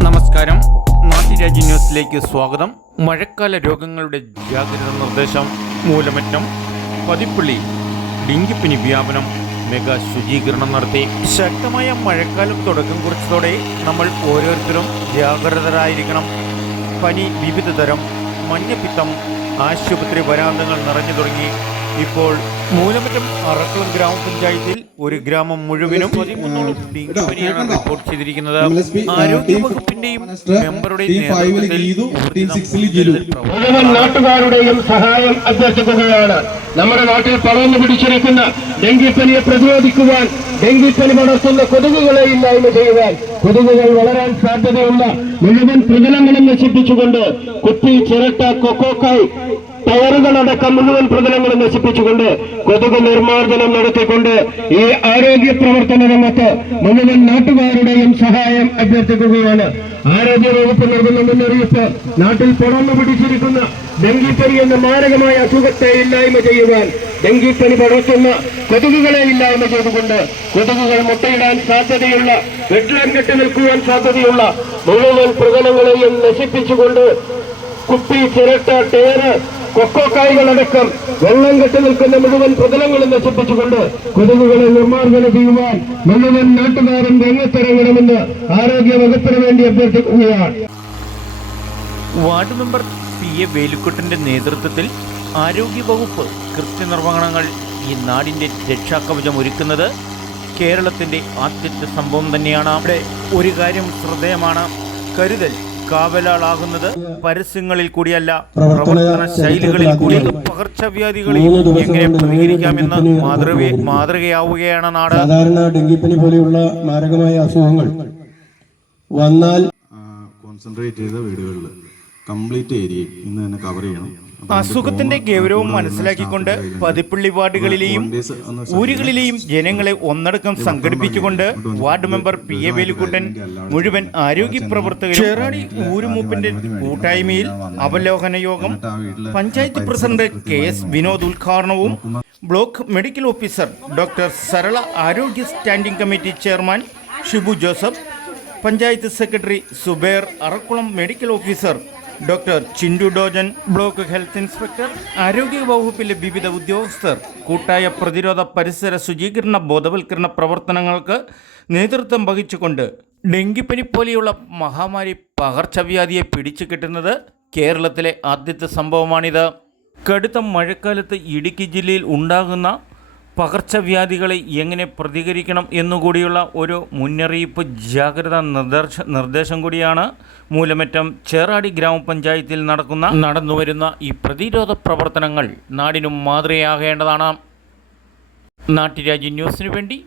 നമസ്കാരം, നാട്ടുരാജ്യ ന്യൂസിലേക്ക് സ്വാഗതം. മഴക്കാല രോഗങ്ങളുടെ ജാഗ്രതാ നിർദ്ദേശം. മൂലമറ്റം, പതിപ്പള്ളി ഡെങ്കിപ്പനി വ്യാപനം. മെഗാ ശുചീകരണം നടത്തി. ശക്തമായ മഴക്കാലം തുടക്കം കുറിച്ചതോടെ നമ്മൾ ഓരോരുത്തരും ജാഗ്രതരായിരിക്കണം. പനി വിവിധ തരം, മഞ്ഞപ്പിത്തം, ആശുപത്രി വരാന്തങ്ങൾ നിറഞ്ഞു തുടങ്ങി. ഇപ്പോൾ മൂലമറ്റം അറക്കുളം ഗ്രാമപഞ്ചായത്തിൽ ഒരു ഗ്രാമം മുഴുവനും 13 ഡെങ്കിപ്പനിയാണ് റിപ്പോർട്ട് ചെയ്തിരിക്കുന്നത്. ആരോഗ്യവകുപ്പിന്റെയും മെമ്പറുടെയും നേതൃത്വത്തിൽ മുഴുവൻ നാട്ടുകാരുടെയും സഹായം അഭ്യർത്ഥിക്കുകയാണ്. നമ്മുടെ നാട്ടിൽ പടർന്നു പിടിച്ചിരിക്കുന്ന ഡെങ്കിപ്പനിയെ പ്രതിരോധിക്കുവാൻ, ഡെങ്കിപ്പനി പടർത്തുന്ന കൊതുകുകളെ ഇല്ലായ്മ ചെയ്യുവാൻ, കൊതുകുകൾ വളരാൻ സാധ്യതയുള്ള മുഴുവൻ പ്രതലങ്ങളും നശിപ്പിച്ചുകൊണ്ട്, കുപ്പി, ചിരട്ട, കൊക്കോക്കായ്, ടയറുകളടക്കം മുഴുവൻ പ്രതലങ്ങളും നശിപ്പിച്ചുകൊണ്ട് കൊതുക് നിർമ്മാർജ്ജനം നടത്തിക്കൊണ്ട് ഈ ആരോഗ്യ പ്രവർത്തന രംഗത്ത് മുഴുവൻ നാട്ടുകാരുടെയും സഹായം അഭ്യർത്ഥിക്കുകയാണ്. ആരോഗ്യ വകുപ്പ് നൽകുന്ന മുന്നറിയിപ്പ്, നാട്ടിൽ പടർന്നു പിടിച്ചിരിക്കുന്ന ഡെങ്കിപ്പനി എന്ന മാരകമായ അസുഖത്തെ ഇല്ലായ്മ ചെയ്യുവാൻ, ഡെങ്കിപ്പനി പടർത്തുന്ന കൊതുകുകളെ ഇല്ലായ്മ ചെയ്തുകൊണ്ട്, കൊതുകുകൾ മുട്ടയിടാൻ സാധ്യതയുള്ള, വെള്ളം കെട്ടി നിൽക്കുവാൻ സാധ്യതയുള്ള മുഴുവൻ പ്രതലങ്ങളെയും നശിപ്പിച്ചുകൊണ്ട്, കുപ്പി, ചിരട്ട, ടയറ്, കൊക്കോക്കായ്കളടക്കം വെള്ളം കെട്ടി നിൽക്കുന്ന മുഴുവൻ പ്രതലങ്ങളും നശിപ്പിച്ചുകൊണ്ട് കൊതുകുകളെ നിർമ്മാർജ്ജനം ചെയ്യുവാൻ മുഴുവൻ നാട്ടുകാരും രംഗത്തിറങ്ങണമെന്ന് ആരോഗ്യ വകുപ്പിന് വേണ്ടി അഭ്യർത്ഥിക്കുകയാണ്. വാർഡ് മെമ്പർ PA വേലുക്കുട്ടന്റെ നേതൃത്വത്തിൽ ആരോഗ്യവകുപ്പ് കൃത്യനിർവഹണങ്ങൾ ഈ നാടിന്റെ രക്ഷാകവചം ഒരുക്കുന്നത് കേരളത്തിന്റെ ആദ്യത്തെ സംഭവം തന്നെയാണ്. അവിടെ ഒരു കാര്യം ശ്രദ്ധേയമാണ്. കരുതൽ കാവലാളാകുന്നത് പരസ്യങ്ങളിൽ കൂടിയല്ല, പ്രവർത്തന ശൈലികളിൽ കൂടി. പകർച്ചവ്യാധികളിൽ എങ്ങനെ പ്രതികരിക്കാമെന്ന് മാതൃകയാവുകയാണ് നാട്. സാധാരണ ഡെങ്കിപ്പനി പോലെയുള്ള മാരകമായ അസുഖങ്ങൾ വന്നാൽ കോൺസെൻട്രേറ്റ് ചെയ്ത വീടുകളിൽ കംപ്ലീറ്റ് ഏരിയ ഇന്ന് തന്നെ കവർ ചെയ്യണം. അസുഖത്തിന്റെ ഗൗരവം മനസ്സിലാക്കിക്കൊണ്ട് പതിപ്പള്ളി വാർഡുകളിലെയും ഊരുകളിലെയും ജനങ്ങളെ ഒന്നടക്കം സംഘടിപ്പിച്ചുകൊണ്ട് വാർഡ് മെമ്പർ PA വേലുക്കുട്ടൻ മുഴുവൻ ആരോഗ്യ പ്രവർത്തകരും ചേറാടി ഊരുമൂപ്പിന്റെ കൂട്ടായ്മയിൽ അവലോകന യോഗം പഞ്ചായത്ത് പ്രസിഡന്റ് KS വിനോദ് ഉദ്ഘാടനവും block medical officer doctor Sarala, ആരോഗ്യ standing committee chairman Shibu Joseph, panchayat secretary Zuber, Arakkulam medical officer doctor Chindu Dojan, block health inspector, ആരോഗ്യ വകുപ്പിലെ വിവിധ ഉദ്യോഗസ്ഥർ കൂട്ടായ പ്രതിരോധ പരിസര ശുചീകരണ ബോധവൽക്കരണ പ്രവർത്തനങ്ങൾക്ക് നേതൃത്വം വഹിച്ചുകൊണ്ട് ഡെങ്കിപ്പനി പോലെയുള്ള മഹാമാരി പകർച്ചവ്യാധിയെ പിടിച്ചു കെട്ടുന്നത് കേരളത്തിലെ ആദ്യത്തെ സംഭവമാണിത്. കടുത്ത മഴക്കാലത്ത് ഇടുക്കി ജില്ലയിൽ ഉണ്ടാകുന്ന പകർച്ചവ്യാധികളെ എങ്ങനെ പ്രതികരിക്കണം എന്നുകൂടിയുള്ള ഒരു മുന്നറിയിപ്പ്, ജാഗ്രതാ നിർദ്ദേശം കൂടിയാണ് മൂലമറ്റം ചേറാടി ഗ്രാമപഞ്ചായത്തിൽ നടന്നുവരുന്ന ഈ പ്രതിരോധ പ്രവർത്തനങ്ങൾ നാടിനും മാതൃകയാകേണ്ടതാണ്. നാട്ടുരാജ്യ ന്യൂസിനു വേണ്ടി